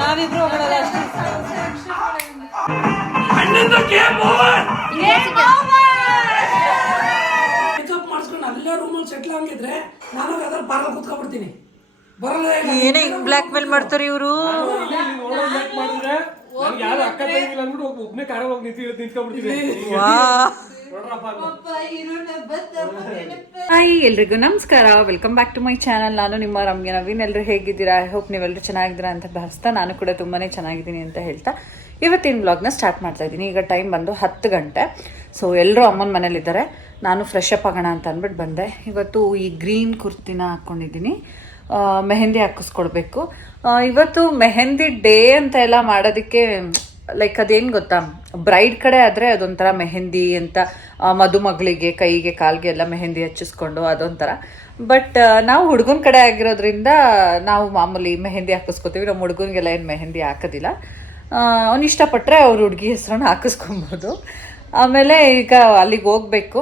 ನಾವಿಬ್ರು ಹೋಗೋಣ ಅಷ್ಟೇ. ಅಲ್ಲೇ ರೂಮಲ್ಲಿ ಸೆಟ್ಲ್ ಆಗಿದ್ರೆ ನಾನು ಯಾವ್ದಾದ್ರು ಪಾರ್ಲರ್ ಕೂತ್ಕೊಂಡ್ಬಿಡ್ತೀನಿ. ಬರಲ್ಲ ಏನೇ ಹಿಂಗ್ ಬ್ಲಾಕ್ ಮೇಲ್ ಮಾಡ್ತಾರೆ ಇವರು. ಹಾಯ್ ಎಲ್ರಿಗೂ ನಮಸ್ಕಾರ, welcome back to my channel. ನಾನು ನಿಮ್ಮ ರಮ್ಯ ನವೀನ್. ಎಲ್ಲರೂ ಹೇಗಿದ್ದೀರಾ? ಐ ಹೋಪ್ ನೀವೆಲ್ಲರೂ ಚೆನ್ನಾಗಿದ್ದೀರಾ ಅಂತ ಭಾವಿಸ್ತಾ ನಾನು ಕೂಡ ತುಂಬಾ ಚೆನ್ನಾಗಿದ್ದೀನಿ ಅಂತ ಹೇಳ್ತಾ ಇವತ್ತಿನ ವ್ಲಾಗ್ನ ಸ್ಟಾರ್ಟ್ ಮಾಡ್ತಾ ಇದ್ದೀನಿ. ಈಗ ಟೈಮ್ ಬಂದು 10 ಗಂಟೆ. ಸೊ ಎಲ್ಲರೂ ಅಮ್ಮನ ಮನೇಲಿದ್ದಾರೆ. ನಾನು ಫ್ರೆಶ್ ಅಪ್ ಆಗೋಣ ಅಂತ ಅಂದ್ಬಿಟ್ಟು ಬಂದೆ. ಇವತ್ತು ಈ ಗ್ರೀನ್ ಕುರ್ತಿನ ಹಾಕ್ಕೊಂಡಿದ್ದೀನಿ. ಮೆಹಂದಿ ಹಾಕಿಸ್ಕೊಳ್ಬೇಕು. ಇವತ್ತು ಮೆಹಂದಿ ಡೇ ಅಂತ ಎಲ್ಲ ಮಾಡೋದಕ್ಕೆ ಲೈಕ್ ಅದೇನು ಗೊತ್ತಾ, ಬ್ರೈಡ್ ಕಡೆ ಆದರೆ ಅದೊಂಥರ ಮೆಹಂದಿ ಅಂತ ಮದುಮಗಳಿಗೆ ಕೈಗೆ ಕಾಲಿಗೆ ಎಲ್ಲ ಮೆಹಂದಿ ಹಚ್ಚಿಸ್ಕೊಂಡು ಅದೊಂಥರ. ಬಟ್ ನಾವು ಹುಡುಗನ ಕಡೆ ಆಗಿರೋದ್ರಿಂದ ನಾವು ಮಾಮೂಲಿ ಮೆಹಂದಿ ಹಾಕಿಸ್ಕೊತೀವಿ. ನಮ್ಮ ಹುಡುಗನಿಗೆಲ್ಲ ಏನು ಮೆಹಂದಿ ಹಾಕೋದಿಲ್ಲ. ಅವ್ನು ಇಷ್ಟಪಟ್ಟರೆ ಅವ್ರ ಹುಡುಗಿ ಹೆಸರನ್ನು ಹಾಕಿಸ್ಕೊಬೋದು. ಆಮೇಲೆ ಈಗ ಅಲ್ಲಿಗೆ ಹೋಗಬೇಕು.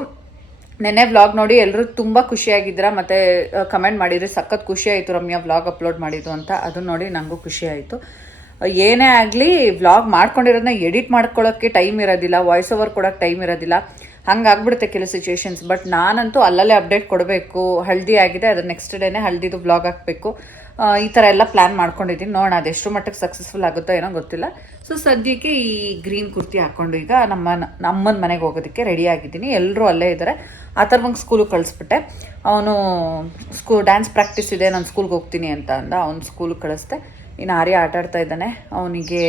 ನೆನ್ನೆ ವ್ಲಾಗ್ ನೋಡಿ ಎಲ್ಲರೂ ತುಂಬ ಖುಷಿಯಾಗಿದ್ದೀರಾ, ಮತ್ತು ಕಮೆಂಟ್ ಮಾಡಿದ್ರಿ ಸಖತ್ ಖುಷಿ ಆಯಿತು ರಮ್ಯಾ ವ್ಲಾಗ್ ಅಪ್ಲೋಡ್ ಮಾಡಿದ್ದು ಅಂತ. ಅದನ್ನು ನೋಡಿ ನನಗೂ ಖುಷಿ ಆಯಿತು. ಏನೇ ಆಗಲಿ ವ್ಲಾಗ್ ಮಾಡ್ಕೊಂಡಿರೋದನ್ನ ಎಡಿಟ್ ಮಾಡ್ಕೊಳ್ಳೋಕ್ಕೆ ಟೈಮ್ ಇರೋದಿಲ್ಲ, ವಾಯ್ಸ್ ಓವರ್ ಕೊಡೋಕ್ಕೆ ಟೈಮ್ ಇರೋದಿಲ್ಲ, ಹಂಗಾಗ್ಬಿಡುತ್ತೆ ಕೆಲವು ಸಿಚುವೇಶನ್ಸ್. ಬಟ್ ನಾನಂತೂ ಅಲ್ಲಲ್ಲೇ ಅಪ್ಡೇಟ್ ಕೊಡಬೇಕು. ಹಳದಿ ಆಗಿದೆ, ಅದ್ರ ನೆಕ್ಸ್ಟ್ ಡೇನೇ ಹಳದಿದು ವ್ಲಾಗ್ ಹಾಕಬೇಕು. ಈ ಥರ ಎಲ್ಲ ಪ್ಲ್ಯಾನ್ ಮಾಡ್ಕೊಂಡಿದ್ದೀನಿ. ನೋಡೋಣ ಅದೆಷ್ಟು ಮಟ್ಟಕ್ಕೆ ಸಕ್ಸಸ್ಫುಲ್ ಆಗುತ್ತೋ ಏನೋ ಗೊತ್ತಿಲ್ಲ. ಸೊ ಸದ್ಯಕ್ಕೆ ಈ ಗ್ರೀನ್ ಕುರ್ತಿ ಹಾಕ್ಕೊಂಡು ಈಗ ಅಮ್ಮನ ಮನೆಗೆ ಹೋಗೋದಕ್ಕೆ ರೆಡಿ ಆಗಿದ್ದೀನಿ. ಎಲ್ಲರೂ ಅಲ್ಲೇ ಇದ್ದಾರೆ. ಆ ಥರ ನಂಗೆ ಸ್ಕೂಲಿಗೆ ಕಳಿಸ್ಬಿಟ್ಟೆ. ಅವನು ಡ್ಯಾನ್ಸ್ ಪ್ರಾಕ್ಟೀಸ್ ಇದೆ, ನಾನು ಸ್ಕೂಲ್ಗೆ ಹೋಗ್ತೀನಿ ಅಂತ ಅಂದ. ಅವ್ನು ಸ್ಕೂಲಿಗೆ ಕಳಿಸ್ದೆ. ಇನ್ನು ಆರ್ಯ ಆಟಾಡ್ತಾ ಇದ್ದಾನೆ. ಅವನಿಗೆ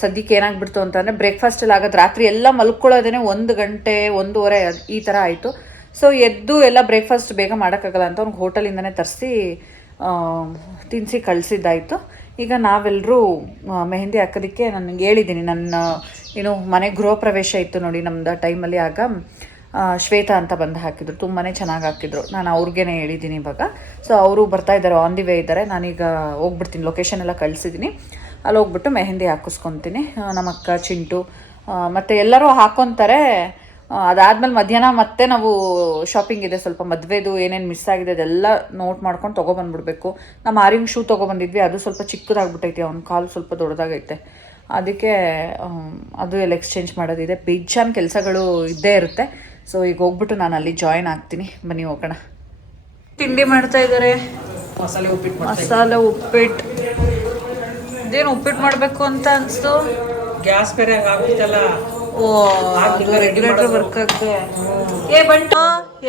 ಸದ್ಯಕ್ಕೆ ಏನಾಗ್ಬಿಡ್ತು ಅಂತಂದರೆ ಬ್ರೇಕ್ಫಾಸ್ಟ್ ಎಲ್ಲ ಆಗೋದು ರಾತ್ರಿ ಎಲ್ಲ ಮಲ್ಕೊಳ್ಳೋದೇ 1 ಗಂಟೆ 1:30 ಈ ಥರ ಆಯಿತು. ಸೊ ಎದ್ದು ಎಲ್ಲ ಬ್ರೇಕ್ಫಾಸ್ಟ್ ಬೇಗ ಮಾಡೋಕ್ಕಾಗಲ್ಲ ಅಂತ ಅವ್ನಿಗೆ ಹೋಟೆಲಿಂದನೇ ತರಿಸಿ ತಿನ್ನಿಸಿ ಕಳಿಸಿದ್ದಾಯಿತು. ಈಗ ನಾವೆಲ್ಲರೂ ಮೆಹಂದಿ ಹಾಕೋದಕ್ಕೆ ನನಗೆ ಹೇಳಿದ್ದೀನಿ. ನನ್ನ ಮನೆ ಗೃಹ ಪ್ರವೇಶ ಇತ್ತು ನೋಡಿ ನಮ್ಮದು ಟೈಮಲ್ಲಿ. ಆಗ ಶ್ವೇತಾ ಅಂತ ಬಂದು ಹಾಕಿದ್ರು, ತುಂಬಾ ಚೆನ್ನಾಗಿ ಹಾಕಿದ್ರು. ನಾನು ಅವ್ರಿಗೇನೆ ಹೇಳಿದ್ದೀನಿ ಇವಾಗ. ಸೊ ಅವರು ಬರ್ತಾ ಇದ್ದಾರೆ, ಆನ್ ದಿ ವೇ ಇದ್ದಾರೆ. ನಾನೀಗ ಹೋಗ್ಬಿಡ್ತೀನಿ, ಲೊಕೇಶನ್ ಎಲ್ಲ ಕಳಿಸಿದ್ದೀನಿ. ಅಲ್ಲಿ ಹೋಗ್ಬಿಟ್ಟು ಮೆಹಂದಿ ಹಾಕಿಸ್ಕೊತೀನಿ. ನಮ್ಮ ಅಕ್ಕ ಚಿಂಟು ಮತ್ತು ಎಲ್ಲರೂ ಹಾಕ್ಕೊತಾರೆ. ಅದಾದಮೇಲೆ ಮಧ್ಯಾಹ್ನ ಮತ್ತೆ ನಾವು ಶಾಪಿಂಗ್ ಇದೆ ಸ್ವಲ್ಪ, ಮದುವೆದು ಏನೇನು ಮಿಸ್ ಆಗಿದೆ ಅದೆಲ್ಲ ನೋಟ್ ಮಾಡ್ಕೊಂಡು ತೊಗೊಬಂದ್ಬಿಡ್ಬೇಕು. ನಮ್ಮ ಆರ್ಯಂಗ್ ಶೂ ತೊಗೊಬಂದಿದ್ವಿ, ಅದು ಸ್ವಲ್ಪ ಚಿಕ್ಕದಾಗ್ಬಿಟ್ಟೈತೆ, ಅವ್ನ ಕಾಲು ಸ್ವಲ್ಪ ದೊಡ್ಡದಾಗೈತೆ. ಅದಕ್ಕೆ ಅದು ಎಲ್ಲ ಎಕ್ಸ್ಚೇಂಜ್ ಮಾಡೋದಿದೆ. ಬೇಜಾನ್ ಕೆಲಸಗಳು ಇದ್ದೇ ಇರುತ್ತೆ. ಸೊ ಈಗ ಹೋಗ್ಬಿಟ್ಟು ನಾನು ಅಲ್ಲಿ ಜಾಯಿನ್ ಆಗ್ತೀನಿ. ಬನ್ನಿ ಹೋಗೋಣ. ತಿಂಡಿ ಮಾಡ್ತಾ ಇದ್ದಾರೆ, ಮಸಾಲೆ ಉಪ್ಪಿಟ್ಟು. ಇದೇನು ಉಪ್ಪಿಟ್ಟು ಮಾಡಬೇಕು ಅಂತ ಅನಿಸ್ತು. ಗ್ಯಾಸ್ ಬೇರೆ ಆಗ್ಬಿಟ್ಟಲ್ಲ. ಓ ಅದು ರೆಗ್ಯುಲೇಟರ್ ವರ್ಕ್ ಆಗುತ್ತೆ. ಏ ಬಂಟು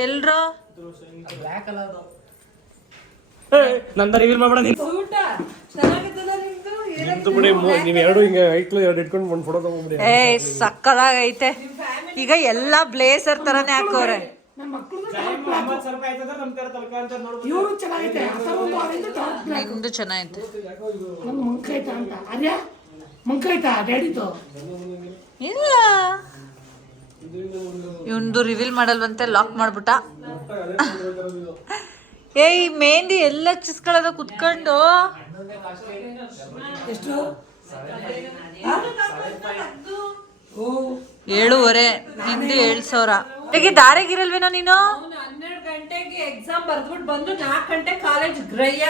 ಎಲ್ರು ನಂದ ರಿವೀಲ್ ಮಾಡ್ಬೇಡ ನೀನು. ನೀವು ಎರಡು ಹಿಂಗೆ ಐಕ್ಲು ಎರಡು ಇಟ್ಕೊಂಡು ಒಂದು ಫೋಟೋ ತಗೊಂಡ್ಬಿಡಿ. ಏ ಸಕ್ಕದಾಗೈತೆ. ಈಗ ಎಲ್ಲ ಬ್ಲೇಸರ್ ತರನೇ ಹಾಕೋರೆ. ನಿಮ್ದು ಚೆನ್ನಾಗೈತೆ. ಇಲ್ಲ ಇವಂದು ರಿವೀಲ್ ಮಾಡಲ್ವಂತೆ, ಲಾಕ್ ಮಾಡ್ಬಿಟ್ಟ. ಏ ಈ ಮೆಹಂದಿ ಎಲ್ಲ ಚಿಸ್ಕೊಳ್ಳೋದ ಕುತ್ಕೊಂಡು. ಎಷ್ಟು? 7:30 ನಿಂದು 7,000. ಹೇಗೆ ದಾರಿಗಿರಲ್ವೇನೋ ನೀನು? 12 ಗಂಟೆಗೆ ಎಕ್ಸಾಮ್ ಬರ್ದ್ಬಿಟ್ಟು ಬಂದು 4 ಗಂಟೆ ಕಾಲೇಜ್ ರಯ್ಯ.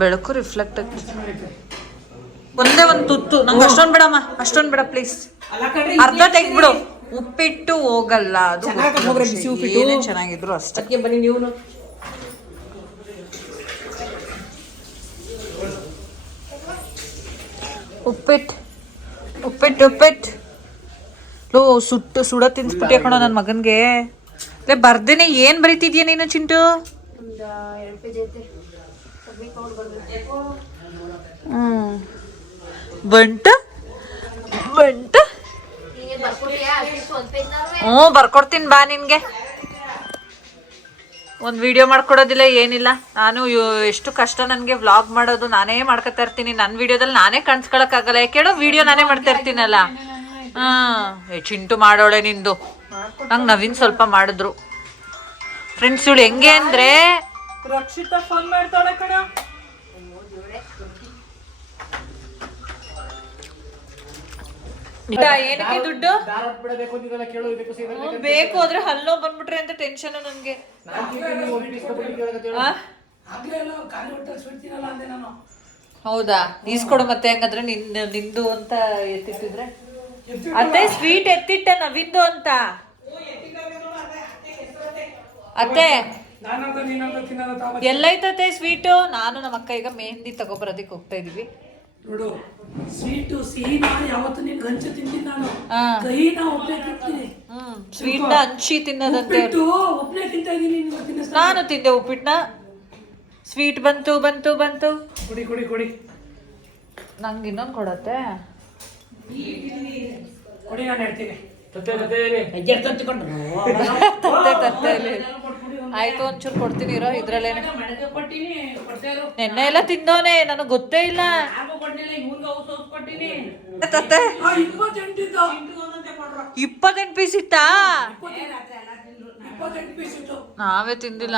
ಬೆಳಕು ರಿಫ್ಲೆಕ್ಟ್ ಆಗ್ತದೆ. ಒಂದೇ ಒಂದು ತುತ್ತು ನಂಗೆ ಅಷ್ಟೊಂದು ಬಿಡಮ್ಮ, ಅಷ್ಟೊಂದು ಬಿಡ ಪ್ಲೀಸ್. ಅರ್ಧ ತೆಗ್ಬಿಡು. ಉಪ್ಪಿಟ್ಟು ಹೋಗಲ್ಲ, ಅದು ಏನೇ ಚೆನ್ನಾಗಿದ್ರು ಅಷ್ಟೇ. ಬನ್ನಿ ನೀವು. ಉಪ್ಪಿಟ್ಟು ಲೋ ಸುಡ ತಿನ್ಸ್ಬಿಟ್ಟು ಕಣೋ ನನ್ನ ಮಗನ್ಗೆ. ಲೇ ಬರ್ದೇನೆ ಏನ್ ಬರೀತಿದ್ಯಾ ನೀನು ಚಿಂಟು? ಬಂಟ ಬರ್ಕೊಡ್ತೀನಿ ಬಾ. ನಿನ್ಗೆ ಒಂದು ವಿಡಿಯೋ ಮಾಡ್ಕೊಡೋದಿಲ್ಲ ಏನಿಲ್ಲ. ನಾನು ಎಷ್ಟು ಕಷ್ಟ ನನಗೆ ವ್ಲಾಗ್ ಮಾಡೋದು, ನಾನೇ ಮಾಡ್ಕೊತಾ ಇರ್ತೀನಿ. ನನ್ನ ವಿಡಿಯೋದಲ್ಲಿ ನಾನೇ ಕಾಣಿಸ್ಕೊಳಕ್ಕಾಗಲ್ಲ, ಯಾಕೇಳೋ ವಿಡಿಯೋ ನಾನೇ ಮಾಡ್ತಾ ಇರ್ತೀನಲ್ಲ. ಚಿಂಟು ಮಾಡೋಳೆ ನಿಂದು. ನಂಗೆ ನವೀನ್ ಸ್ವಲ್ಪ ಮಾಡಿದ್ರು ಫ್ರೆಂಡ್ಸ್. ಇವಳು ಹೆಂಗೆ ಅಂದ್ರೆ ರಕ್ಷಿತಾ ಫೋನ್ ಮಾಡ್ತಾಳೆ ಕಣ. ಏನಕ್ಕೆ ದುಡ್ಡು ಬೇಕು ಆದ್ರೆ ಹಲ್ಲೋ ಬಂದ್ಬಿಟ್ರೆ ಅಂತ ಟೆನ್ಷನ್ ನನ್ಗೆ. ಆಗ್ಲೇ ಎಲ್ಲ ಖಾಲಿ ಹೊಟ್ಟೆ ಸ್ವೀಟ್ ತಿನ್ನಲ್ಲ ಅಂದೆ ನಾನು. ಹೌದಾ, ಈಸ್ಕೊಡು ಮತ್ತೆ ಹೆಂಗಂದ್ರೆ ನಿಂದು ಅಂತ ಎತ್ತಿಟ್ಟಿದ್ರೆ. ಅತ್ತೆ ಸ್ವೀಟ್ ಎತ್ತಿಟ್ಟ ನವಿಂದು ಅಂತ. ಅತ್ತೆ ನಾನಂತ ನೀನಂತ ತಿನ್ನಲ್ಲ ತಾವ. ಎಲ್ಲೈತತೆ ಸ್ವೀಟು? ನಾನು ನಮ್ಮ ಅಕ್ಕ ಈಗ ಮೆಹಂದಿ ತಗೊಬರೋದಕ್ಕೆ ಹೋಗ್ತಾ ಇದೀವಿ. ನೋಡು, ಸ್ವೀಟು ಸಿಹಿನ ಯಾವತ್ತು ನಿನ್ ಹಂಚು ತಿಂತೀನಿ ನಾನು, ಕಹಿನ ಒಬ್ಬನೇ ತಿಂತೀನಿ. ಸ್ವೀಟ್ ನ ಹಂಚಿ ತಿನ್ನೋದಂತೆ. ಒಬ್ಬನೇ ತಿಂತಾ ಇದೀನಿ. ನಾನು ತಿಂದೆ ಉಪ್ಪಿಟ್ಟನ. ಸ್ವೀಟ್ ಬಂತು ಬಂತು ಬಂತು. ಕುಡಿ ಕುಡಿ ಕುಡಿ. ನಂಗೆ ಇನ್ನೊಂದು ಕೊಡತ್ತೆ. ಕೊಡಿ, ನಾನು ಹೇಳ್ತೀನಿ. ಆಯ್ತು, ಒಂಚೂರು ಕೊಡ್ತೀನಿ ಇರೋ. ಇದ್ರಲ್ಲೇನೆ ನೆನ್ನೆ ಎಲ್ಲ ತಿಂದೋನೆ, ನನಗೆ ಗೊತ್ತೇ ಇಲ್ಲ. 28 ಪೀಸ್ ಇತ್ತಾ? 28 ಪೀಸ್ ಇತ್ತು. ನಾವೇ ತಿಂದಿಲ್ಲ.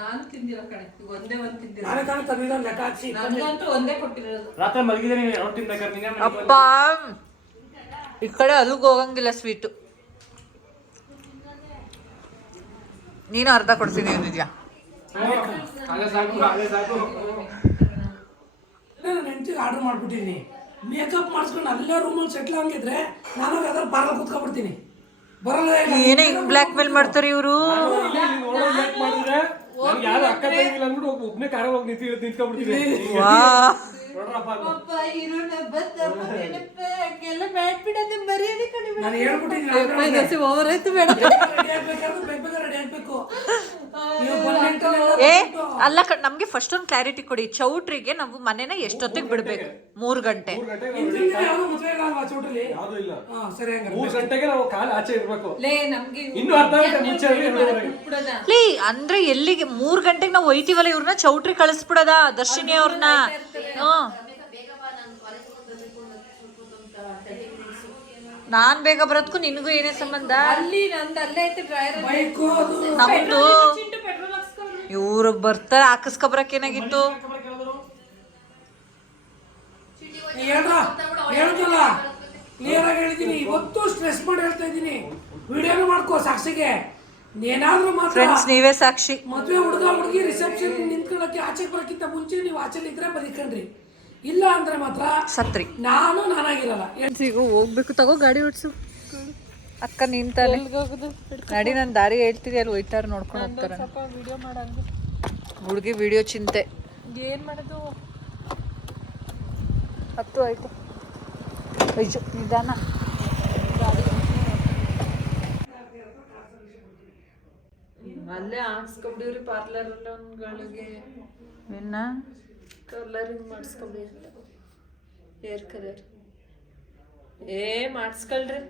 ನಾನು ತಿಂದಿಲ್ಲ ಕಣೆ, ಒಂದೇ ಒಂದು ತಿಂದಿಲ್ಲ. ನಾನೇ ತಾನೇ ತಂದಿದ್ದ ಲೆಕ್ಕ ಹಾಕ್ಸಿ. ನನಗಂತೂ ಒಂದೇ ಕೊಟ್ಟಿರೋದು. ರಾತ್ರಿ ಮಲಗಿದ್ರೆ ಅವ್ರು ತಿನ್ಬೇಕಾದ್ರೆ ಅಪ್ಪ, ಈ ಕಡೆ ಅಲ್ಲಿಗೆ ಹೋಗಂಗಿಲ್ಲ ಸ್ವೀಟು. ನೀನು ಅರ್ಧ ಕೊಡ್ತೀನಿ ಅಂದಿದ್ಯಾ? ನಾನು ಹೆಂಡತಿಗೆ ಆರ್ಡರ್ ಮಾಡ್ಬಿಟ್ಟಿದ್ದೀನಿ. ಮೇಕಪ್ ಮಾಡಿಸ್ಕೊಂಡು ಅಲ್ಲೇ ರೂಮಲ್ಲಿ ಸೆಟ್ಲ್ ಹಂಗಿದ್ರೆ ನಾನು ಯಾವ್ದಾದ್ರು ಪಾರ್ಲರ್ ಕೂತ್ಕೊಬಿಡ್ತೀನಿ. ಬರಲ್ಲ. ಏನೇ ಹಿಂಗ್ ಬ್ಲ್ಯಾಕ್ ಮೇಲ್ ಮಾಡ್ತಾರೆ ಇವರು. ಯಾರು ಅಕ್ಕ ತಂಗಿಲ್ಲ ಅಂದ್ಬಿಟ್ಟು ಒಬ್ಬನೇ ಕಾರ ಹೋಗಿ ನಿಂತ್ಕೊಂಡ್ಬಿಡ್ತೀನಿ. ನಾನು ಹೇಳ್ಬಿಟ್ಟಿದ್ದೀನಿ ರೆಡಿ ಆಗ್ಬೇಕು. ಏ ಅಲ್ಲ, ನಮ್ಗೆ ಫಸ್ಟ್ ಒಂದು ಕ್ಲಾರಿಟಿ ಕೊಡಿ. ಚೌಟ್ರಿಗೆ ನಾವು ಮನೇನ ಎಷ್ಟೊತ್ತಿಗೆ ಬಿಡ್ಬೇಕು? 3 ಗಂಟೆ. ಯಾವ್ದು ಇಲ್ಲ. ಸರಿ, 3 ಗಂಟೆಗೆ ನಾವು ಕಾಲ ಆಚೆ ಇರ್ಬೇಕು. ನಮ್ಗೆ ಇನ್ನು ಅರ್ಧ ಗಂಟೆ ಮುಂಚೆ ಲೇ, ಅಂದ್ರೆ ಎಲ್ಲಿಗೆ 3 ಗಂಟೆಗೆ ನಾವು ಒಯ್ತೀವಲ್ಲ ಇವ್ರನ್ನ ಚೌಟ್ರಿ ಕಳಿಸ್ಬಿಡದ ದರ್ಶಿನಿ ಅವ್ರನ್ನ. ನಾನ್ ಬೇಗ ಬರೋದಕ್ಕೂ ನಿನಗೂ ಏನೇ ಸಂಬಂಧ? ಅಲ್ಲಿ ನಂದು ಅಲ್ಲೇ ಐತೆ ಡ್ರೈವರ್. ನಮ್ದು ಪೆಟ್ರೋಲ್ ಹಾಕ್ಸ್ಕೊಂಡ್ರು. ಇವ್ರು ಬರ್ತಾರೆ ಹಾಕಿಸ್ಕೊಬರಕ್ ಏನಾಗಿತ್ತು? ಹೇಳ್ತಲ್ಲ ಕ್ಲಿಯರ್ ಆಗಿ ಹೇಳಿದೀನಿ. ಇವತ್ತು ಸ್ಟ್ರೆಸ್ ಮಾಡಿ ಹೇಳ್ತಾ ಇದ್ದೀನಿ. ವಿಡಿಯೋನು ಮಾಡ್ಕೋ ಸಾಕ್ಷಿಗೆ. ಏನಾದ್ರೂ ಮಾತ್ರ ಫ್ರೆಂಡ್ಸ್, ನೀವೇ ಸಾಕ್ಷಿ. ಮದುವೆ ಹುಡುಗ ಹುಡುಗಿ ರಿಸೆಪ್ಷನ್ ನಿಂತ್ಕೊಳ್ಳಕ್ಕೆ ಆಚೆಗೆ ಬರೋಕ್ಕಿಂತ ಮುಂಚೆ ನೀವು ಆಚೆ ಇದ್ರೆ ಬದುಕಂಡ್ರಿ. ಇಲ್ಲ ಅಂದ್ರೆ ಮಾತ್ರ ಸತ್ರಿ. ನಾನಾಗಿರಲ್ಲ. ಈಗ ಹೋಗ್ಬೇಕು. ತಗೋ ಗಾಡಿ ಓಡಿಸು. ಅಕ್ಕ ನಿಂತಾನೆ ಗಾಡಿ. ನಾನು ದಾರಿ ಹೇಳ್ತಿದ್ದೆ, ಅಲ್ಲಿ ಹೋಯ್ತಾರ ನೋಡ್ಕೊಂಡು ಹೋಗ್ತಾರ. ಹುಡುಗಿ ವಿಡಿಯೋ ಚಿಂತೆ. ಏನ್ ಮಾಡೋದು? ಹತ್ತು ಆಯ್ತು. ಅಯ್ಯೋ, ನಿಧಾನ. ಅಲ್ಲೇ ಹಾಕ್ಸ್ಕೊಂಡ್ರಿ ಪಾರ್ಲರ್ಗಳಿಗೆ. ಇನ್ನ ಕಲರಿಂಗ್ ಮಾಡಿಸ್ಕೊಬೇಕು. ಹೇರ್ ಕಲರ್ ಮಾಡಿಸ್ಕೊಳ್ರಿ.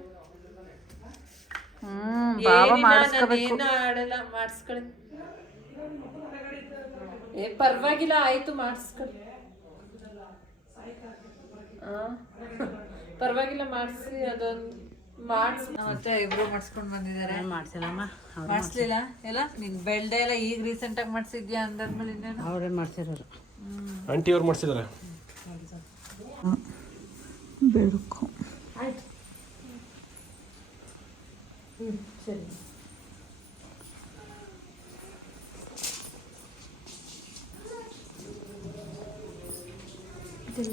ಬಾವ ಮಾಡಿಸ್ಕೋಬೇಕು. ಏನು ಆಡಲ್ಲ, ಮಾಡಿಸ್ಕೊಳ್ಳಿ. ಪರವಾಗಿಲ್ಲ, ಆಯ್ತು ಮಾಡಿಸ್ಕೊಳ್ಳಿ. ಪರವಾಗಿಲ್ಲ, ಮಾಡಿಸಿ. ಅದೊಂದು ಮಾಡಿಸಿ. ಮತ್ತೆ ಇಬ್ರು ಮಾಡಿಸ್ಕೊಂಡು ಬಂದಿದ್ದಾರೆ. ಮಾಡಿಸ್ಲಿಲ್ಲ ಎಲ್ಲ? ನಿನ್ ಬೆಳ್ದೆ ಎಲ್ಲ ಈಗ ರೀಸೆಂಟ್ ಆಗಿ ಮಾಡಿಸಿದ್ಯಾ ಅಂದಾದ್ಮೇಲೆ ಇನ್ನೇನು? ಅವ್ರೇನು ಮಾಡ್ಸಿರೋರು. ಆಂಟಿ ಅವ್ರು ಮಾಡಿಸಿದಾರೆ. ಬೆಳಕು ಸರಿ.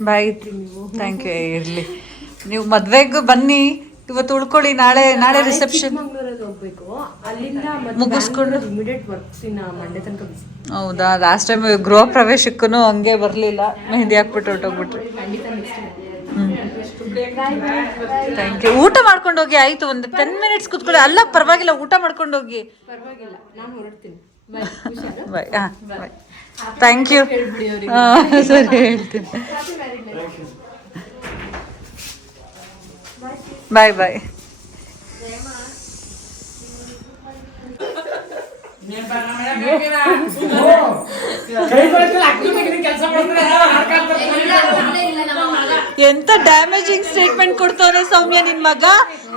ಬಾಯ್. Thank you. ಇರಲಿ, ನೀವು ಮದ್ವೆಗೆ ಬನ್ನಿ. ಇವತ್ತು ಉಳ್ಕೊಳ್ಳಿ, ನಾಳೆ ರಿಸೆಪ್ಷನ್ ಹೋಗ್ಬೇಕು. ಅಲ್ಲಿಂದ ಮುಗಿಸ್ಕೊಂಡು ಇಮಿಡಿಯೇಟ್ ವರ್ಕ್ಸ್ ಇನ್ನ ಮಂಡೆ ತನಕ. ಹೌದಾ? ಲಾಸ್ಟ್ ಟೈಮ್ ಗೃಹ ಪ್ರವೇಶಕ್ಕೂ ಹಂಗೆ ಬರಲಿಲ್ಲ, ಮೆಹಂದಿ ಹಾಕ್ಬಿಟ್ಟು ಹೊರಟೋಗ್ಬಿಟ್ರಿ. Thank you. ಊಟ ಮಾಡ್ಕೊಂಡು ಹೋಗಿ. ಆಯ್ತು, ಒಂದು 10 ಮಿನಿಟ್ಸ್ ಕೂತ್ಕೊಳ್ಳಿ. ಅಲ್ಲ ಪರವಾಗಿಲ್ಲ, ಊಟ ಮಾಡ್ಕೊಂಡು ಹೋಗಿ. ಪರವಾಗಿಲ್ಲ, ನಾನು ಹೊರಡ್ತೀನಿ. ಬಾಯ್. ಹಾಂ, ಬಾಯ್. Thank you. ಸರಿ, ಹೇಳ್ತೀನಿ. ಬಾಯ್ ಬಾಯ್. ಎಂತ ಡ್ಯಾಮೇಜಿಂಗ್ ಸ್ಟೇಟ್ಮೆಂಟ್ ಕೊಡ್ತವ್ರೆ ಸೌಮ್ಯ ನಿನ್ ಮಗ.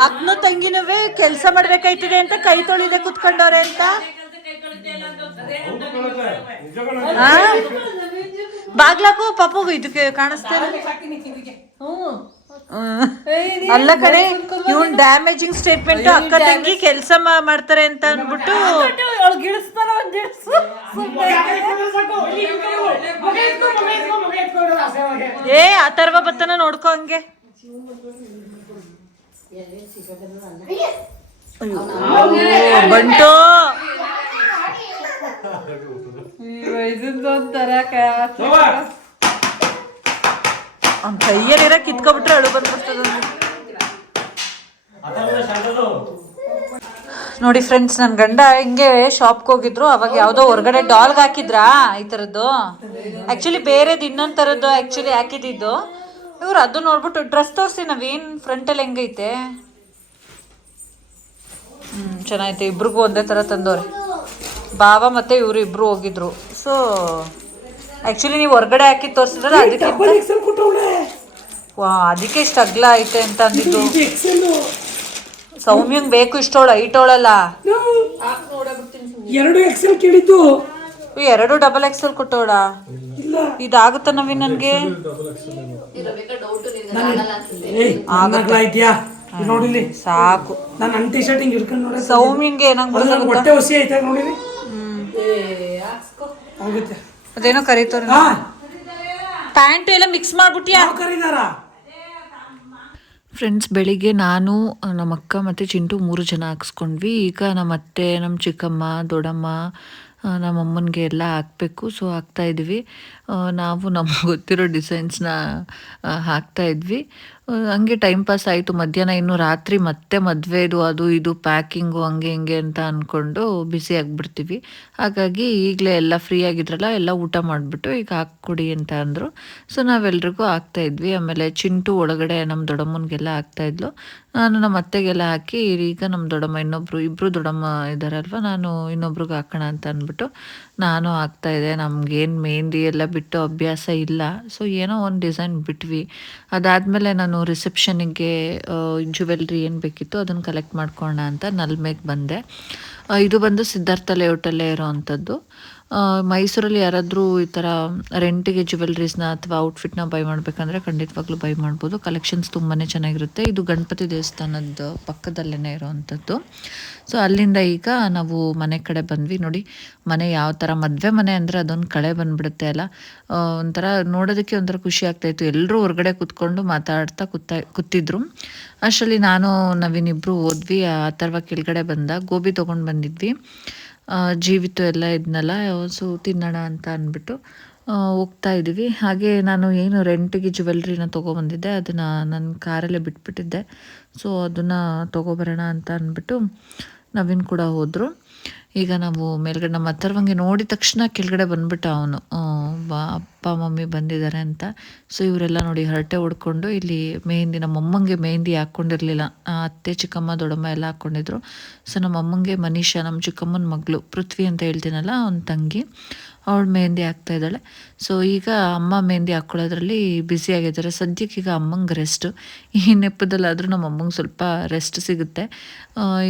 ಅಕ್ಕನೂ ತಂಗಿನವೇ ಕೆಲಸ ಮಾಡ್ಬೇಕಾಯ್ತದೆ ಅಂತ ಕೈ ತೊಳಿದೆ ಕುತ್ಕೊಂಡವ್ರೆ ಅಂತ. ಬಾಗ್ಲಾಕು ಪಾಪು ಇದಕ್ಕೆ ಕಾಣಿಸ್ತೇನೆ. ಅಲ್ಲ ಕಡೆ ಇವನ್ ಡ್ಯಾಮೇಜಿಂಗ್ ಸ್ಟೇಟ್ಮೆಂಟ್ ಅಕ್ಕ ತಂಗಿ ಕೆಲಸ ಮಾಡ್ತಾರೆ ಅಂತ ಅನ್ಬಿಟ್ಟು ಏ ಅಥರ್ವ ಬತ್ತನ ನೋಡ್ಕೊ ಹಂಗೆ. ಬಂಟು ಅವ್ನ ಕೈಯಲ್ಲಿರ ಕಿತ್ಕೊಬಿಟ್ರೆ ಅಳು ಬಂದ್ಬಿಡ್ತದ. ನೋಡಿ ಫ್ರೆಂಡ್ಸ್, ನನ್ನ ಗಂಡ ಹಿಂಗೆ ಶಾಪ್ಗೆ ಹೋಗಿದ್ರು, ಅವಾಗ ಯಾವುದೋ ಹೊರಗಡೆ ಡಾಲ್ಗೆ ಹಾಕಿದ್ರಾ ಈ ಥರದ್ದು. ಆ್ಯಕ್ಚುಲಿ ಬೇರೆದು ಇನ್ನೊಂದು ಥರದ್ದು ಆ್ಯಕ್ಚುಲಿ ಹಾಕಿದ್ದು. ಇವ್ರು ಅದು ನೋಡ್ಬಿಟ್ಟು ಡ್ರೆಸ್ ತೋರಿಸಿ ನಾವೇನು ಫ್ರಂಟಲ್ಲಿ ಹೆಂಗೈತೆ. ಚೆನ್ನಾಗೈತೆ. ಇಬ್ರಿಗೂ ಒಂದೇ ಥರ ತಂದವ್ರೆ. ಬಾವ ಮತ್ತು ಇವರು ಇಬ್ಬರು ಹೋಗಿದ್ರು. ಸೊ ಆ್ಯಕ್ಚುಲಿ ನೀವು ಹೊರಗಡೆ ಹಾಕಿ ತೋರಿಸಿದ್ರಲ್ಲ ಅದಕ್ಕಿಂತ ವಾ ಅದಕ್ಕೆ ಇಷ್ಟು ಅಗ್ಲ ಐತೆ ಅಂತ ಅಂದಿದ್ದು. ಸೌಮ್ಯಂಗೆ ಬೇಕು ಇಷ್ಟೋಳು ಐಟೋಳಲ್ಲ. 2 XL ಕೇಳಿದ್ದು, 2 XXL ಕೊಟ್ಟೋಳ. ಇದಾಗುತ್ತ ನವೀನ್ ನನ್ಗೆ ನೋಡಿಲಿ ಸಾಕು. ನಾನು ನನ್ನ ಟಿ ಶರ್ಟ್ ಹಿಂಗೆ ಇಟ್ಕೊಂಡು ನೋಡಿ ಸೌಮ್ಯಂಗೆ ಏನಂಗ ಹೊಟ್ಟೆ ಹೊಸಿ ಐತೆ ನೋಡಿಲಿ. ಆಗುತ್ತೆ ಅದೇನೋ ಕರೀತಾರ. ಪ್ಯಾಂಟ್ ಎಲ್ಲ ಮಿಕ್ಸ್ ಮಾಡ್ಬಿಟ್ಟಿಯಾ? ಕರೀತಾರ ಫ್ರೆಂಡ್ಸ್. ಬೆಳಿಗ್ಗೆ ನಾನು ನಮ್ಮ ಅಕ್ಕ ಮತ್ತು ಚಿಂಟು 3 ಜನ ಹಾಕ್ಸ್ಕೊಂಡ್ವಿ. ಈಗ ನಮ್ಮ ಅತ್ತೆ, ನಮ್ಮ ಚಿಕ್ಕಮ್ಮ, ದೊಡ್ಡಮ್ಮ, ನಮ್ಮ ಅಮ್ಮನಿಗೆ ಎಲ್ಲ ಹಾಕಬೇಕು. ಸೊ ಹಾಕ್ತಾಯಿದ್ವಿ. ನಾವು ನಮ್ಗೆ ಗೊತ್ತಿರೋ ಡಿಸೈನ್ಸ್ನ ಹಾಕ್ತಾಯಿದ್ವಿ. ಹಂಗೆ ಟೈಮ್ ಪಾಸ್ ಆಯಿತು. ಮಧ್ಯಾಹ್ನ ಇನ್ನು ರಾತ್ರಿ ಮತ್ತೆ ಮದುವೆದು ಅದು ಇದು ಪ್ಯಾಕಿಂಗು ಹಂಗೆ ಹಿಂಗೆ ಅಂತ ಅಂದ್ಕೊಂಡು ಬಿಸಿ ಆಗಿಬಿಡ್ತೀವಿ. ಹಾಗಾಗಿ ಈಗಲೇ ಎಲ್ಲ ಫ್ರೀ ಆಗಿದ್ರಲ್ಲ, ಎಲ್ಲ ಊಟ ಮಾಡಿಬಿಟ್ಟು ಈಗ ಹಾಕ್ಕೊಡಿ ಅಂತ ಅಂದರು. ಸೊ ನಾವೆಲ್ರಿಗೂ ಹಾಕ್ತಾಯಿದ್ವಿ. ಆಮೇಲೆ ಚಿಂಟು ಒಳಗಡೆ ನಮ್ಮ ದೊಡ್ಡಮ್ಮನಿಗೆಲ್ಲ ಹಾಕ್ತಾಯಿದ್ಲು. ನಾನು ನಮ್ಮ ಅತ್ತೆಗೆಲ್ಲ ಹಾಕಿ ಈಗ ನಮ್ಮ ದೊಡ್ಡಮ್ಮ ಇಬ್ಬರು ದೊಡ್ಡಮ್ಮ ಇದ್ದಾರಲ್ವ, ನಾನು ಇನ್ನೊಬ್ರಿಗೆ ಹಾಕೋಣ ಅಂತ ಅಂದ್ಬಿಟ್ಟು ನಾನು ಹಾಕ್ತಾಯಿದ್ದೆ. ನಮಗೇನು ಮೆಹಂದಿ ಎಲ್ಲ ಬಿಟ್ಟು ಅಭ್ಯಾಸ ಇಲ್ಲ. ಸೊ ಏನೋ ಒಂದು ಡಿಸೈನ್ ಬಿಟ್ವಿ. ಅದಾದಮೇಲೆ ನಾನು ರಿಸೆಪ್ಷನಿಗೆ ಜ್ಯುವೆಲ್ರಿ ಏನು ಬೇಕಿತ್ತು ಅದನ್ನು ಕಲೆಕ್ಟ್ ಮಾಡ್ಕೊಳ್ಳೋಣ ಅಂತ ನಲ್ಮೇಗೆ ಬಂದೆ. ಇದು ಬಂದು ಸಿದ್ಧಾರ್ಥ ಲೇಔಟಲ್ಲೇ ಇರೋ ಅಂಥದ್ದು. ಮೈಸೂರಲ್ಲಿ ಯಾರಾದರೂ ಈ ಥರ ರೆಂಟಿಗೆ ಜ್ಯುವೆಲ್ರೀಸ್ನ ಅಥವಾ ಔಟ್ಫಿಟ್ನ ಬೈ ಮಾಡಬೇಕಂದ್ರೆ ಖಂಡಿತವಾಗ್ಲೂ ಬೈ ಮಾಡ್ಬೋದು. ಕಲೆಕ್ಷನ್ಸ್ ತುಂಬಾ ಚೆನ್ನಾಗಿರುತ್ತೆ. ಇದು ಗಣಪತಿ ದೇವಸ್ಥಾನದ ಪಕ್ಕದಲ್ಲೇ ಇರೋವಂಥದ್ದು. ಸೊ ಅಲ್ಲಿಂದ ಈಗ ನಾವು ಮನೆ ಕಡೆ ಬಂದ್ವಿ. ನೋಡಿ ಮನೆ ಯಾವ ಥರ, ಮದುವೆ ಮನೆ ಅಂದರೆ ಅದೊಂದು ಕಳೆ ಬಂದುಬಿಡುತ್ತೆ ಅಲ್ಲ. ಒಂಥರ ನೋಡೋದಕ್ಕೆ ಒಂಥರ ಖುಷಿ ಆಗ್ತಾಯಿತ್ತು. ಎಲ್ಲರೂ ಹೊರಗಡೆ ಕೂತ್ಕೊಂಡು ಮಾತಾಡ್ತಾ ಕೂತಿದ್ರು. ಅಷ್ಟರಲ್ಲಿ ನಾನು ನವೀನಿಬ್ಬರು ಹೋದ್ವಿ. ಆ ಥರ ಕೆಳಗಡೆ ಬಂದ ಗೋಬಿ ತೊಗೊಂಡು ಬಂದಿದ್ವಿ. ಜೀವಿತು ಎಲ್ಲ ಇದನ್ನೆಲ್ಲ ಸೊ ತಿನ್ನೋಣ ಅಂತ ಅಂದ್ಬಿಟ್ಟು ಹೋಗ್ತಾ ಇದ್ವಿ. ಹಾಗೆ ನಾನು ಏನು ರೆಂಟಿಗೆ ಜ್ಯುವೆಲ್ರಿನ ತೊಗೊಬಂದಿದ್ದೆ ಅದನ್ನು ನನ್ನ ಕಾರಲ್ಲೇ ಬಿಟ್ಬಿಟ್ಟಿದ್ದೆ. ಸೊ ಅದನ್ನು ತೊಗೊಬರೋಣ ಅಂತ ಅಂದ್ಬಿಟ್ಟು ನವೀನ್ ಕೂಡ ಹೋದರು. ಈಗ ನಾವು ಮೇಲ್ಗಡೆ ನಮ್ಮ ಅಥರ್ವಂಗೆ ನೋಡಿದ ತಕ್ಷಣ ಕೆಳಗಡೆ ಬಂದ್ಬಿಟ್ಟ ಅವನು, ಅಪ್ಪ ಮಮ್ಮಿ ಬಂದಿದ್ದಾರೆ ಅಂತ. ಸೊ ಇವರೆಲ್ಲ ನೋಡಿ ಹರಟೆ ಹೊಡ್ಕೊಂಡು ಇಲ್ಲಿ ಮೆಹಂದಿ, ನಮ್ಮ ಅಮ್ಮಂಗೆ ಮೆಹಂದಿ ಹಾಕ್ಕೊಂಡಿರಲಿಲ್ಲ. ಅತ್ತೆ, ಚಿಕ್ಕಮ್ಮ, ದೊಡ್ಡಮ್ಮ ಎಲ್ಲ ಹಾಕ್ಕೊಂಡಿದ್ರು. ಸೊ ನಮ್ಮ ಅಮ್ಮಂಗೆ ಮನೀಷಾ, ನಮ್ಮ ಚಿಕ್ಕಮ್ಮನ ಮಗಳು ಪೃಥ್ವಿ ಅಂತ ಹೇಳ್ತೀನಲ್ಲ, ಅವ್ನ ತಂಗಿ, ಅವಳು ಮೆಹಂದಿ ಹಾಕ್ತಾ ಇದ್ದಾಳೆ. ಸೊ ಈಗ ಅಮ್ಮ ಮೆಹಂದಿ ಹಾಕ್ಕೊಳ್ಳೋದ್ರಲ್ಲಿ ಬ್ಯುಸಿ ಆಗಿದ್ದಾರೆ. ಸದ್ಯಕ್ಕೆ ಈಗ ಅಮ್ಮಂಗೆ ರೆಸ್ಟು. ಈ ನೆಪದಲ್ಲಾದರೂ ನಮ್ಮ ಅಮ್ಮಂಗೆ ಸ್ವಲ್ಪ ರೆಸ್ಟ್ ಸಿಗುತ್ತೆ.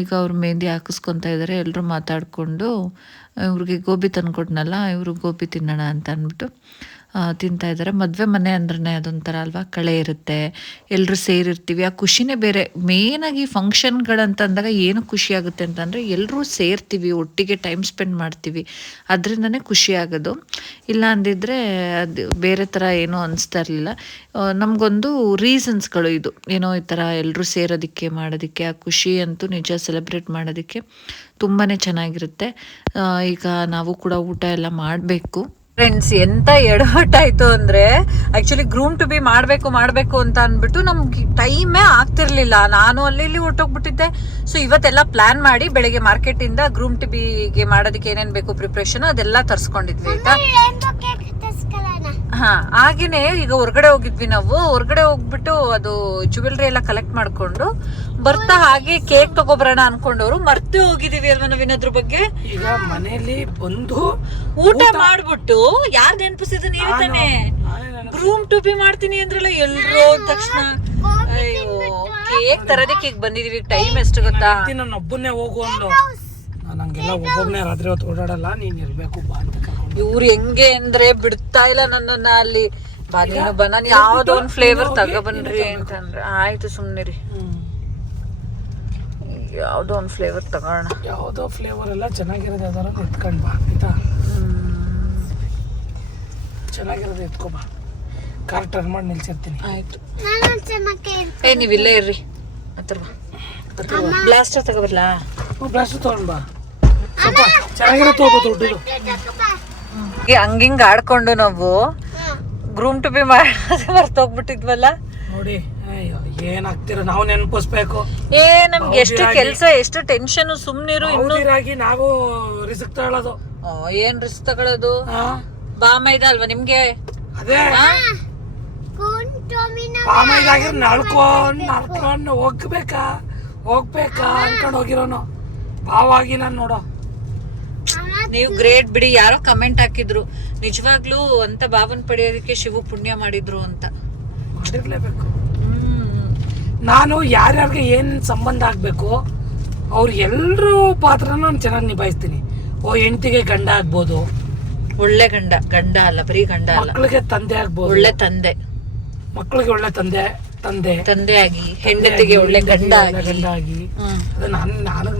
ಈಗ ಅವ್ರು ಮೆಹಂದಿ ಹಾಕಿಸ್ಕೊತಾ ಇದ್ದಾರೆ. ಎಲ್ಲರೂ ಮಾತಾಡಿಕೊಂಡು ಇವ್ರಿಗೆ ಗೋಬಿ ತಂದ್ಕೊಟ್ನಲ್ಲ, ಇವರು ಗೋಬಿ ತಿನ್ನೋಣ ಅಂತ ಅಂದ್ಬಿಟ್ಟು ತಿಂತಾ ಇದ್ದಾರೆ. ಮದುವೆ ಮನೆ ಅಂದ್ರೆ ಅದೊಂಥರ ಅಲ್ವಾ, ಕಳೆ ಇರುತ್ತೆ, ಎಲ್ಲರೂ ಸೇರಿರ್ತೀವಿ, ಆ ಖುಷಿನೇ ಬೇರೆ. ಮೇಯ್ನಾಗಿ ಫಂಕ್ಷನ್ಗಳಂತಂದಾಗ ಏನು ಖುಷಿ ಆಗುತ್ತೆ ಅಂತಂದರೆ ಎಲ್ಲರೂ ಸೇರ್ತೀವಿ, ಒಟ್ಟಿಗೆ ಟೈಮ್ ಸ್ಪೆಂಡ್ ಮಾಡ್ತೀವಿ, ಅದರಿಂದನೇ ಖುಷಿ ಆಗೋದು. ಇಲ್ಲ ಅಂದಿದ್ರೆ ಅದು ಬೇರೆ ಥರ ಏನೂ ಅನಿಸ್ತಾ ಇರಲಿಲ್ಲ. ನಮಗೊಂದು ರೀಸನ್ಸ್ಗಳು ಇದು, ಏನೋ ಈ ಥರ ಎಲ್ಲರೂ ಸೇರೋದಕ್ಕೆ ಮಾಡೋದಕ್ಕೆ, ಆ ಖುಷಿ ಅಂತೂ ನಿಜ ಸೆಲೆಬ್ರೇಟ್ ಮಾಡೋದಕ್ಕೆ ತುಂಬಾ ಚೆನ್ನಾಗಿರುತ್ತೆ. ಈಗ ನಾವು ಕೂಡ ಊಟ ಎಲ್ಲ ಮಾಡಬೇಕು. ಫ್ರೆಂಡ್ಸ್, ಎಂತ ಎಡವಟ್ಟಾಯ್ತು ಅಂದರೆ ಆ್ಯಕ್ಚುಲಿ ಗ್ರೂಮ್ ಟು ಬಿ ಮಾಡಬೇಕು ಅಂತ ಅಂದ್ಬಿಟ್ಟು ನಮ್ಗೆ ಟೈಮೇ ಆಗ್ತಿರ್ಲಿಲ್ಲ. ನಾನು ಅಲ್ಲಿ ಹೊರಟೋಗ್ಬಿಟ್ಟಿದ್ದೆ. ಸೊ ಇವತ್ತೆಲ್ಲ ಪ್ಲಾನ್ ಮಾಡಿ ಬೆಳಗ್ಗೆ ಮಾರ್ಕೆಟಿಂದ ಗ್ರೂಮ್ ಟು ಬಿಗೆ ಮಾಡೋದಕ್ಕೆ ಏನೇನು ಬೇಕು ಪ್ರಿಪ್ರೇಷನ್ ಅದೆಲ್ಲ ತರಿಸ್ಕೊಂಡಿದ್ವಿ ಆಯ್ತಾ. ಹಾಗೇನೆ ಈಗ ಹೊರಗಡೆ ಹೋಗಿದ್ವಿ ನಾವು. ಹೊರಗಡೆ ಹೋಗ್ಬಿಟ್ಟು ಅದು ಜ್ಯುವೆಲ್ರಿ ಎಲ್ಲ ಕಲೆಕ್ಟ್ ಮಾಡ್ಕೊಂಡು ಬರ್ತಾ ಹಾಗೆ ಕೇಕ್ ತಗೊಬರೋಣ ಅನ್ಕೊಂಡವ್ರು ಮರ್ತೇ ಹೋಗಿದೀವಿ ಅಲ್ವಾ ನಾವೇನಾದ್ರ ಬಗ್ಗೆ. ಈಗ ಮನೆಯಲ್ಲಿ ಬಂದು ಊಟ ಮಾಡ್ಬಿಟ್ಟು ಯಾರ್ ನೆನಪಿಸಿದ ನೀವೇ ತಾನೆ ಗ್ರೂಮ್ ಟು ಬಿ ಮಾಡ್ತೀನಿ ಅಂದ್ರಲ್ಲ ಎಲ್ರೋ ತಕ್ಷಣ. ಅಯ್ಯೋ, ಕೇಕ್ ತರೋದಕ್ಕೆ ಈಗ ಬಂದಿದೀವಿ. ಟೈಮ್ ಎಷ್ಟು ಗೊತ್ತಾ? ನನ್ನ ಒಬ್ಬನೇ ಹೋಗು ಅಂದ್ರು. ನಂಗೆಲ್ಲ ಒಬ್ಬೊಬ್ಬನೇ ರಾತ್ರಿ ಹೊತ್ತು ಓಡಾಡಲ್ಲ, ನೀನ್ ಇರ್ಬೇಕು ಬಾ ಅಂತ. ಇವ್ರು ಹೆಂಗೆ ಅಂದ್ರೆ ಬಿಡ್ತಾ ಇಲ್ಲ ನನ್ನನ್ನ. ಅಲ್ಲಿ ಬಾ ನೀನು ಬಾ, ನಾನು ಯಾವ್ದೋ ಒಂದು ಫ್ಲೇವರ್ ತಗೊಬನ್ರಿ ಅಂತಂದ್ರೆ ಆಯ್ತು ಸುಮ್ನಿರಿ. ಯಾವ್ದೋ ಒಂದು ಫ್ಲೇವರ್ ತಗೋಣ. ಯಾವುದೋ ಫ್ಲೇವರ್ ಎಲ್ಲ ಚೆನ್ನಾಗಿರೋದು ಯಾವ್ದಾರು ಎತ್ಕೊಂಡು ಬಾ ಆಯ್ತಾ. ಚೆನ್ನಾಗಿರೋದು ಎತ್ಕೊ ಬಾ. ಕಾರ್ ಟರ್ನ್ ಮಾಡಿ ನಿಲ್ಸಿರ್ತೀನಿ. ಆಯ್ತು. ಏ ನೀವಿಲ್ಲೇ ಇರ್ರಿ. ಬ್ಲಾಸ್ಟರ್ ತಗೋಬರ್ಲಾ? ಬ್ಲಾಸ್ಟರ್ ತಗೊಂಡ್ ಬಾ. ಸ್ವಲ್ಪ ಚೆನ್ನಾಗಿರೋ ತಗೋಬೋದು ದೊಡ್ಡದು. ಹಂಗಿಂಗ್ ಆಡ್ಕೊಂಡು ನಾವು ಗ್ರೂಮ್ ಟು ಬಿ ಮರ್ತೋಗ್ಬಿಟ್ಟಿದ್ವಲ್ಲ ನೋಡಿ. ಅಯ್ಯೋ ಏನಾಗ್ತಿರೋ ನಾವು ನೆನಪಿಸ್ಬೇಕು. ಏ ನಮ್ಗೆ ಎಷ್ಟು ಕೆಲ್ಸ, ಎಷ್ಟು ಟೆನ್ಷನ್. ಸುಮ್ನಿರು. ಇನ್ನೂರಾಗಿ ನಾವು ರಿಸ್ಕ್ ತಗೊಳ್ಳೋದು. ಏನ್ ರಿಸ್ಕ್ ತಗೊಳ್ಳೋದು? ಬಾಮ ಇದೆ ಅಲ್ವಾ ನಿಮ್ಗೆ? ಅದೇ ಬಾಮೈದಾಗಿ ನಡ್ಕೊಂಡು ಹೋಗ್ಬೇಕಾ ಅನ್ಕೊಂಡು ಹೋಗಿರೋನು ಭಾವಾಗಿ. ನಾನು ನೋಡೋ ನೀವು ಗ್ರೇಟ್ ಬಿಡಿ. ಯಾರೋ ಕಮೆಂಟ್ ಹಾಕಿದ್ರು, ನಿಜವಾಗ್ಲೂ ಅಂತ ಭಾವನ್ ಪಡೆಯೋದಕ್ಕೆ ಶಿವು ಪುಣ್ಯ ಮಾಡಿದ್ರು ಅಂತ. ಮಾಡಿರ್ಲೇಬೇಕು. ನಾನು ಯಾರ್ಯಾರಿಗೆ ಏನ್ ಸಂಬಂಧ ಆಗ್ಬೇಕು ಅವ್ರು ಎಲ್ರೂ ಪಾತ್ರನ ನಾನು ಚೆನ್ನಾಗಿ ನಿಭಾಯಿಸ್ತೀನಿ. ಹೆಂಡತಿಗೆ ಗಂಡ ಆಗ್ಬೋದು, ಒಳ್ಳೆ ಗಂಡ ಅಲ್ಲ, ಬರೀ ಗಂಡ ಅಲ್ಲ, ಮಕ್ಕಳಿಗೆ ತಂದೆ ಆಗ್ಬೋದು, ಒಳ್ಳೆ ತಂದೆ, ಮಕ್ಕಳಿಗೆ ಒಳ್ಳೆ ತಂದೆ ಆಗಿ, ಹೆಂಡತಿಗೆ ಒಳ್ಳೆ ಗಂಡ ಆಗಿ. ಅದು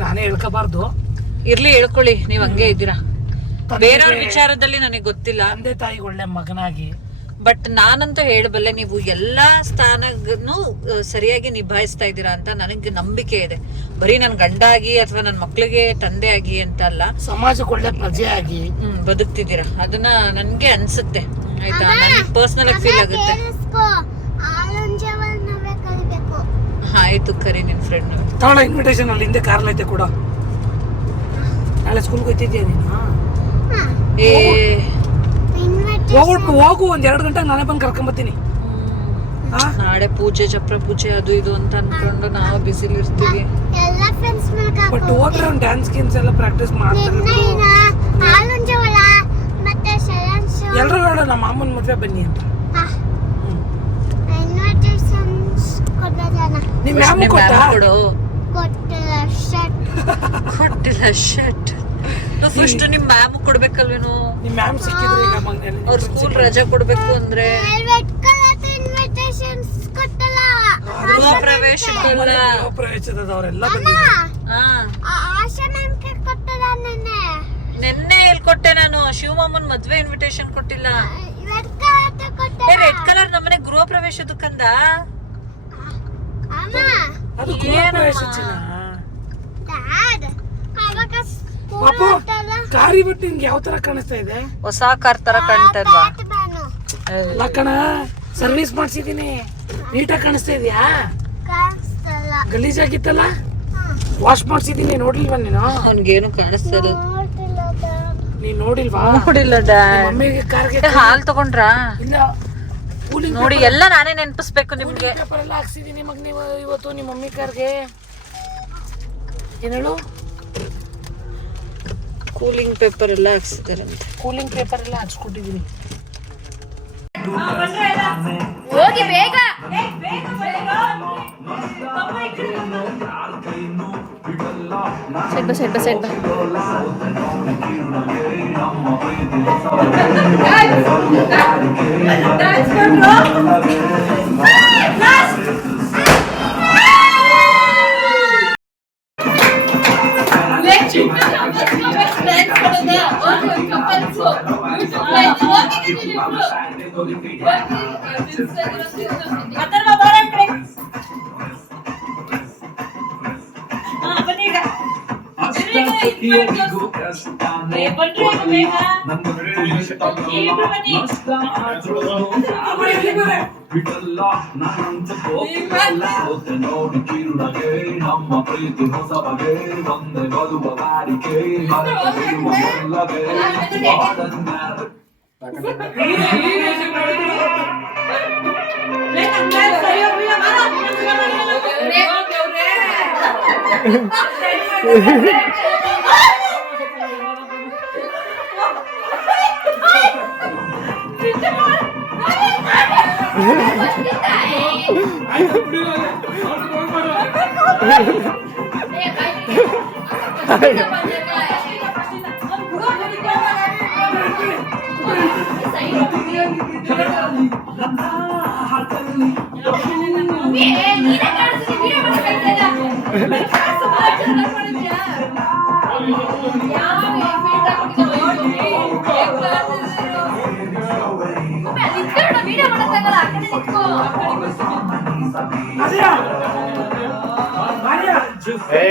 ನಾನೇ ಹೇಳ್ಕೋಬಾರ್ದು. ಇರ್ಲಿ ಹೇಳ್ಕೊಳ್ಳಿ, ನೀವ್ ಹಂಗೆ ಇದ್ದೀರಾ. ಬೇರೆಯವ್ರ ವಿಚಾರದಲ್ಲಿ ನನಗೆ ಗೊತ್ತಿಲ್ಲ. ತಂದೆ ತಾಯಿಗೆ ಒಳ್ಳೆ ಮಗನಾಗಿ. ಬಟ್ ನಾನಂತೂ ಹೇಳಬಲ್ಲೆ, ನೀವು ಎಲ್ಲಾ ಸ್ಥಾನನು ಸರಿಯಾಗಿ ನಿಭಾಯಿಸ್ತಾ ಇದ್ದೀರಾ ಅಂತ ನನಗೆ ನಂಬಿಕೆ ಇದೆ. ಬರೀ ನನ್ ಗಂಡ ಆಗಿ ಅಥವಾ ನನ್ ಮಕ್ಳಿಗೆ ತಂದೆ ಆಗಿ ಅಂತ ಅಲ್ಲ, ಸಮಾಜಕ್ಕೆ ಒಳ್ಳೆ ಪ್ರಜೆ ಆಗಿ ಬದುಕ್ತಿದ್ದೀರಾ. ಅದನ್ನ ನನ್ಗೆ ಅನ್ಸುತ್ತೆ. ಆಯ್ತಾ, ನನಗೆ ಪರ್ಸನಲ್ ಆಗಿ ಫೀಲ್ ಆಗುತ್ತೆ. ಆಯ್ತು, ಕರಿ ನಿನ್ ಫ್ರೆಂಡ್ ತಗೊಳ ಇನ್ವಿಟೇಷನ್. ಅಲ್ಲಿ ಹಿಂದೆ ಕಾರ್ಲ್ ಐತೆ ಕೂಡ. ನಾಳೆ ಸ್ಕೂಲ್ಗೆ ಹೋಗ್ತಿದ್ಯಾ ನೀನು? ಹೋಗು, 1-2 ಗಂಟೆಗೆ ನಾನೇ ಬಂದು ಕರ್ಕೊಂಬತ್ತೀನಿ. ನಾಳೆ ಪೂಜೆ, ಚಪ್ರ ಪೂಜೆ, ಅದು ಇದು ಅಂತ ಅನ್ಕೊಂಡು ನಾವು ಬಿಸಿಲಿ ಇರ್ತೀವಿ. ಬಟ್ ಹೋದ್ರೆ ಒಂದು ಡ್ಯಾನ್ಸ್ ಗೀನ್ಸ್ ಎಲ್ಲ ಪ್ರಾಕ್ಟೀಸ್ ಮಾಡ್ತಾರೆ. ಎಲ್ಲರೂ ಹೇಳೋ ನಮ್ಮ ಅಮ್ಮನ ಮದುವೆ ಬನ್ನಿ ಅಂತ. ನಿಮ್ಮ ಮ್ಯಾಮ್ ಕೊಡು. ಕೊಟ್ಟಿಲ್ಲ ಶರ್ಟ್. ಫಸ್ಟ್ ನಿಮ್ ಮ್ಯಾಮ್ ಕೊಡ್ಬೇಕಲ್ವೇನು? ನಿಮ್ಮ ಮ್ಯಾಮ್ ಸಿಕ್ಕಿದ್ರೆ ಈಗ ಅವ್ರ ಸ್ಕೂಲ್ ರಜೆ ಕೊಡ್ಬೇಕು ಅಂದ್ರೆ ಗೃಹ ಪ್ರವೇಶದವರೆಲ್ಲ ನೆನ್ನೆ ಹೇಳ್ಕೊಟ್ಟೆ ನಾನು. ಶಿವಮಮ್ಮನ್ ಮದ್ವೆ ಇನ್ವಿಟೇಷನ್ ಕೊಟ್ಟಿಲ್ಲ. ರೆಡ್ ಕಲರ್ ನಮ್ಮನೆ ಗೃಹ ಪ್ರವೇಶದಕ್ಕಂದ. ಅದು ಗೃಹ ಪ್ರವೇಶ. ಪಾಪು, ಕಾರಿ ಬಿಟ್ಟು ನಿಮ್ಗೆ ಯಾವ ತರ ಕಾಣಿಸ್ತಾ ಇದೆ? ಹೊಸ ಕಾರ್ ತರ ಕಾಣ್ತಾ ಇಲ್ವಾ? ಅಲ್ಲ ಕಣ, ಸರ್ವಿಸ್ ಮಾಡ್ಸಿದೀನಿ. ನೀಟಾಗಿ ಕಾಣಿಸ್ತಾ ಇದೆಯಾ? ಗಲೀಜಾಗಿತ್ತಲ್ಲ, ವಾಶ್ ಮಾಡ್ಸಿದೀನಿ. ನೋಡ್ಲಿಲ್ವಾ ನೀನು? ಅವ್ನ್ಗೇನು ಕಾಣಿಸ್ತಾ ಇಲ್ಲ. ನೀನ್ ನೋಡಿಲ್ವಾ? ನೋಡಿಲ್ಲ. ಮಮ್ಮಿಗೆ ಕಾರ್ಗೆ ಹಾಲ್ ತಗೊಂಡ್ರಾ? ಇಲ್ಲ. ನೋಡಿ, ಎಲ್ಲ ನಾನೇ ನೆನಪಿಸ್ಬೇಕು ನಿಮ್ಗೆ. ಪೇಪರ್ ಎಲ್ಲ ಹಾಕ್ಸಿದೀನಿ ಮಗ. ನೀವು ಇವತ್ತು ನಿಮ್ಮ ಮಮ್ಮಿ ಕಾರ್ಗೆ ಏನ್ ಹೇಳು? ಕೂಲಿಂಗ್ ಪೇಪರ್ ಎಲ್ಲ ಹಾಕ್ಸಿದಾರಂತೆ. ಕೂಲಿಂಗ್ ಪೇಪರ್ ಎಲ್ಲ ಹಾಕ್ಸ್ಕೊಟ್ಟಿದೀನಿ. ಹೋಗಿ ಬೇಗ. ಸೈಡ್ ಬಾ. ಬಿಡಲ್ಲ ನಾನಂತ ನೋಡಿ ಕಿರುಡಗೆ ನಮ್ಮ ಪ್ರೀತಿ ಹೊಸ ಬಗೆ ಒಂದೇ ಬದುವ ವಾಡಿಕೆ ವಿಡಿಯೋ ಮಾಡಕ್ಕಾಗಲ್ಲ ಆ ಕಡೆ ನಿಂತ್ಕೋ ಆರ್ಯ ಆರ್ಯ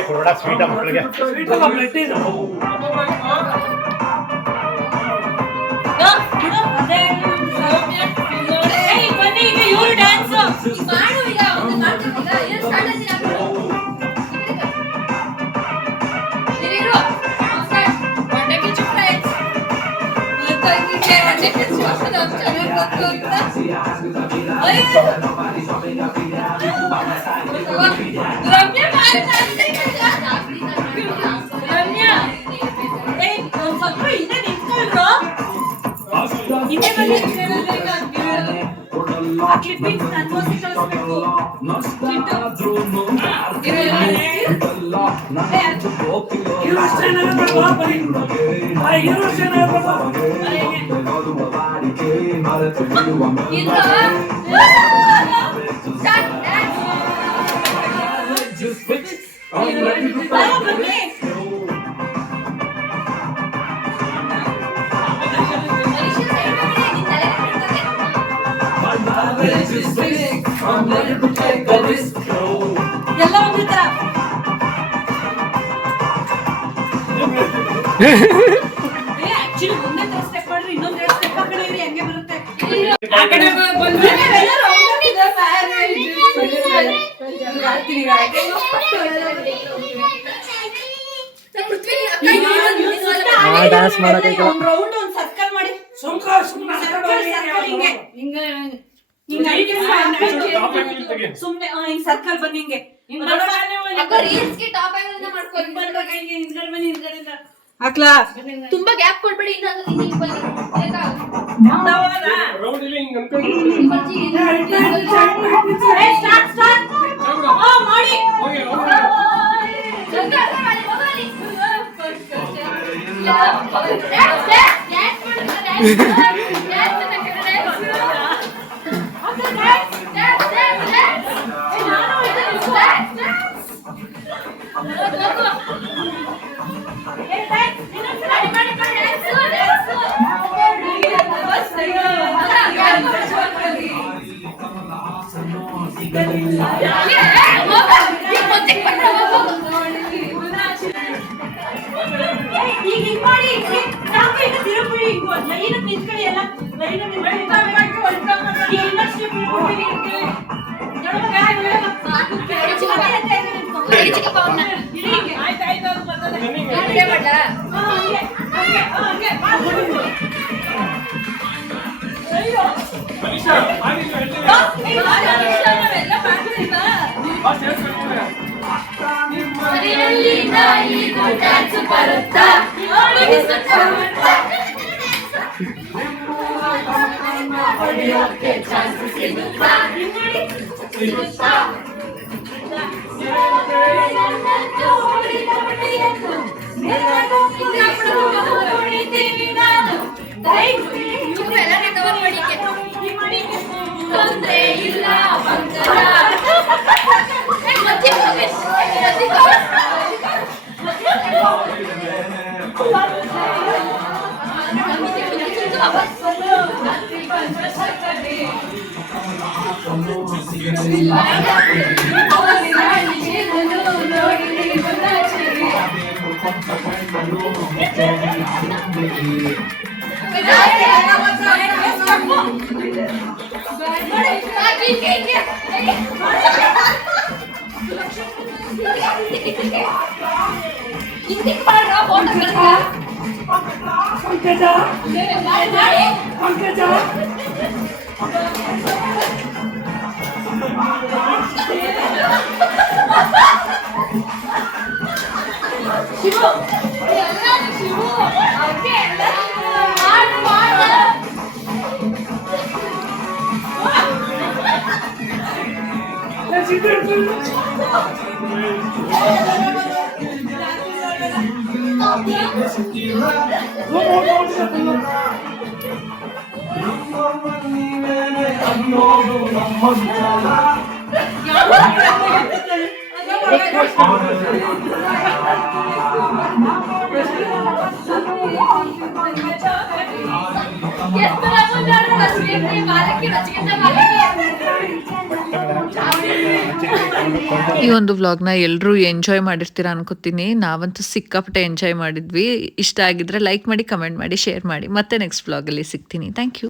ಕೊಡ ಸ್ವೀಟ ಮಕ್ಕಳಿಗೆ ಸ್ವೀಟ್ ಅಲ್ಲ ಬ್ರೆಡ್ ಇದು ಬನ್ನಿ ಈಗ ಇವ್ರು ಡ್ಯಾನ್ಸ್ ಮಾಡು ಈಗ ಒಂದು ಮಾಡ್ತೀವಿ ಈಗ ಏನು ಸ್ಟಾರ್ಟ್ ಆಯ್ತು ಹಾಕ್ಬಿಡು ನೀವಿರು start one day Kichu friends ಗೊತ್ತಾಗಿಕ್ಕೆ ಒನ್ ಡೇ ಕಿಚು ಚೆನ್ನಾಗಿ ಗೊತ್ತು ಅಂತ ರಮ್ಯಾ ಮಾಡಿ ರಮ್ಯಾ ಒಂದ್ ಸ್ವಲ್ಪ ಹಿಂದೆ ನಿಂತ್ಕೊಳ್ರು ಹಿಂದೆ ಬನ್ನಿ ಆ ಕ್ಲಿಪ್ಪಿಂಗ್ ನನ್ಗೋಸಿ ಕಳಿಸ್ಬೇಕು ಇರೋ ಅಷ್ಟೇ ಏನಾಗಬೇಕು ಬರೀ ಇರೋ ಅಷ್ಟೇ ಏನಾಗಬೇಕು ಇಂದ್ರ ಸ್ಟಾರ್ಟ್ ಬನ್ನಿ ಎಲ್ಲ ಒಂದೇ ತರ ಆಕ್ಚುಲಿ ಒಂದೇ ತರ ಸ್ಟೆಪ್ ಮಾಡ್ರಿ ಇನ್ನೊಂದ್ ಎರಡು ಸ್ಟೆಪ್ ಆ ಕಡೆ ಇರಿ ಹಂಗೆ ಬರುತ್ತೆ ಆ ಕಡೆ ಬಂದ್ರೆ ಡ್ಯಾನ್ಸ್ ಮಾಡಕ್ಕೆ ಒಂದ್ ರೌಂಡ್ ಒಂದ್ ಸರ್ಕಲ್ ಮಾಡಿ ಸುಮ್ನೆ ಸರ್ಕಲ್ ಹಿಂಗೆ ಹಿಂಗೆ ಸುಮ್ನೆ ಹಿಂಗ್ ಸರ್ಕಲ್ ಬನ್ನಿ ಹಿಂಗೆ ರೀಲ್ಸ್ಗೆ ಟಾಪ್ ಆಂಗಲ್ ಮಾಡ್ಕೊಳ್ಳಿ ಹಾಕ್ಲಾ ತುಂಬಾ ಗ್ಯಾಪ್ ಕೊಡ್ಬೇಡಿ ಇನ್ನೊಂದು ಇಲ್ಲಿ ಬನ್ನಿ ರೌಂಡ್ ಇಲ್ಲಿ ಹಿಂಗ್ ಅನ್ಕೊಂಡು ಸ್ಟಾರ್ಟ್ ಸ್ಟಾರ್ಟ್ ಮಾಡಿ ಈಗ ಹಿಂಗ್ ಮಾಡಿ ಸಾಕು ಈಗ ತಿರುಪುರಿ ಹಿಂಗ್ ಲೈನ್ ನಿಂತ್ಕೊಳ್ಳಿ ಎಲ್ಲ ಲೈನ್ ತೊಂದ್ರೆ ಇಲ್ಲ ಹಿಂದಿಕ್ ಮಾಡ್ರ ಫೋಟೋ ಪಂಕಜ ಪಂಕಜ ಶಿವು ಶಿವು ಓಕೆ ಮಾಡು ಮಾಡು ಅನ್ನೋದು ನಮ್ಮ ವಿಚಾರ. ಈ ಒಂದು ವ್ಲಾಗ್ನ ಎಲ್ಲರೂ ಎಂಜಾಯ್ ಮಾಡಿರ್ತೀರಾ ಅನ್ಕೋತೀನಿ. ನಾವಂತೂ ಸಿಕ್ಕಾಪಟ್ಟೆ ಎಂಜಾಯ್ ಮಾಡಿದ್ವಿ. ಇಷ್ಟ ಆಗಿದ್ರೆ ಲೈಕ್ ಮಾಡಿ, ಕಮೆಂಟ್ ಮಾಡಿ, ಶೇರ್ ಮಾಡಿ. ಮತ್ತೆ ನೆಕ್ಸ್ಟ್ ವ್ಲಾಗಲ್ಲಿ ಸಿಗ್ತೀನಿ. Thank you.